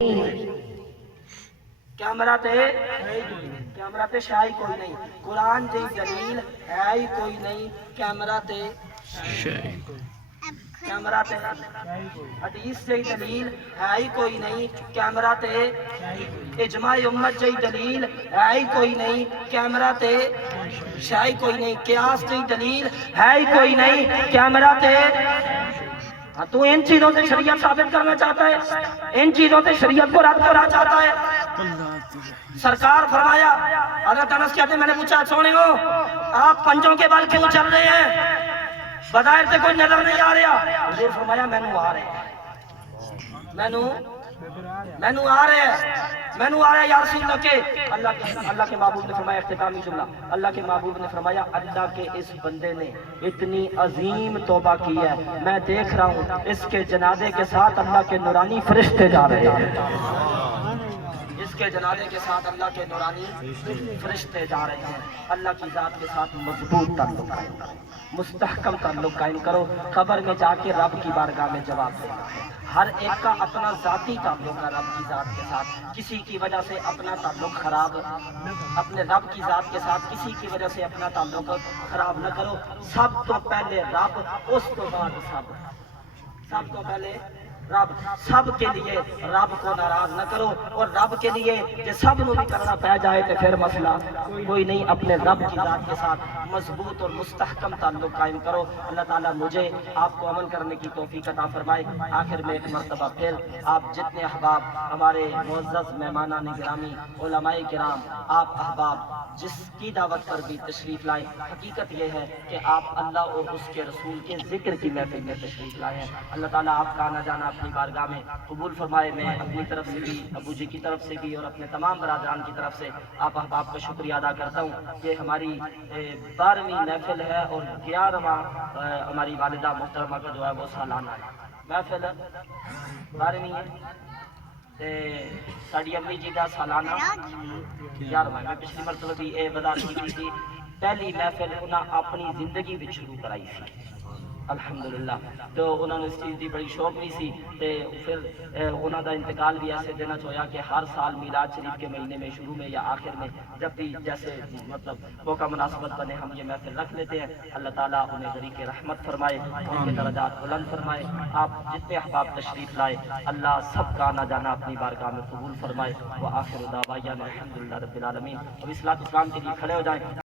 Camera تے شاہی کوئی نہیں، قرآن دی دلیل ہے ہی کوئی نہیں، کیمرہ تے حدیث دی دلیل ہے ہی کوئی نہیں، کیمرہ تے اجماع امت دی دلیل ہے ہی کوئی نہیں، کیمرہ تے شاہی کوئی نہیں، قیاس دی دلیل ہے ہی کوئی نہیں، کیمرہ تے تو ان چیزوں سے شریعت ثابت کرنا چاہتا ہے، ان چیزوں سے شریعت کو رد کرنا چاہتا ہے۔ سرکار فرمایا، حضرت انس کہتے ہیں میں نے پوچھا سونے ہو آپ پنجوں کے بل کیوں چل رہے ہیں؟ بظاہر سے کوئی نظر نہیں آ رہا۔ حضور فرمایا مینوں آ رہے ہیں، مینوں آ رہے ہیں، مینوں آ رہے ہیں یا رسول اللہ کے اللہ کے محبوب نے فرمایا، اختتامی جملہ، اللہ کے محبوب نے فرمایا اللہ کے اس بندے نے اتنی عظیم توبہ کی ہے، میں دیکھ رہا ہوں اس کے جنازے کے ساتھ اللہ کے نورانی فرشتے جا رہے ہیں، اس کے جنازے کے ساتھ اللہ کے نورانی فرشتے جا رہے ہیں۔ اللہ کی ذات کے ساتھ مضبوط تعلق قائم کرو، مستحکم تعلق قائم کرو، قبر میں جا کے رب کی بارگاہ میں جواب دینا ہے۔ ہر ایک کا اپنا ذاتی تعلق ہے رب کی ذات کے ساتھ، کسی کی وجہ سے اپنا تعلق خراب، اپنے رب کی ذات کے ساتھ کسی کی وجہ سے اپنا تعلق خراب نہ کرو۔ سب تو پہلے رب، اس تو بعد سب تو پہلے رب، سب کے لیے رب کو ناراض نہ کرو، اور رب کے لیے کہ سب نو بھی کرنا پہ جائے تو پھر مسئلہ کوئی نہیں، اپنے رب کی ذات کے ساتھ مضبوط اور مستحکم تعلق قائم کرو۔ اللہ تعالیٰ مجھے آپ کو عمل کرنے کی توفیق عطا فرمائے۔ آخر میں ایک مرتبہ پھر آپ جتنے احباب ہمارے معزز مہمانان گرامی علماء کرام، آپ احباب جس کی دعوت پر بھی تشریف لائے، حقیقت یہ ہے کہ آپ اللہ اور اس کے رسول کے ذکر کی محفل میں تشریف لائے ہیں۔ اللہ تعالیٰ آپ کا آنا جانا اپنی بارگاہ میں قبول فرمائے۔ میں اپنی طرف سے بھی، ابو جی کی طرف سے بھی اور اپنے تمام برادران کی طرف سے آپ احباب کا شکریہ ادا کرتا ہوں کہ ہماری 12ویں محفل ہے اور 11واں ہماری والدہ محترمہ کا جو ہے وہ سالانہ ہے۔ محفل 12ویں ہے تے ساڑی امی جی کا سالانہ 11واں۔ میں پچھلی مرتبہ بھی یہ وضاحت کی تھی، پہلی محفل انہیں اپنی زندگی بھی شروع کرائی تھی الحمدللہ، تو انہوں نے اس چیز کی بڑی شوق بھی سی، تے پھر انہوں دا انتقال بھی ایسے دن ہویا کہ ہر سال میلاد شریف کے مہینے میں شروع میں یا آخر میں جب بھی جیسے مطلب موقع مناسبت بنے ہم یہ محفل رکھ لیتے ہیں۔ اللہ تعالیٰ انہیں غریق رحمت فرمائے، ان کے درجات بلند فرمائے۔ آپ جتنے احباب تشریف لائے اللہ سب کا آنا جانا اپنی بارگاہ میں قبول فرمائے۔ وآخر دعوانا الحمدللہ رب العالمین۔ اب اصلاۃ اسلام کے لیے کھڑے ہو جائیں۔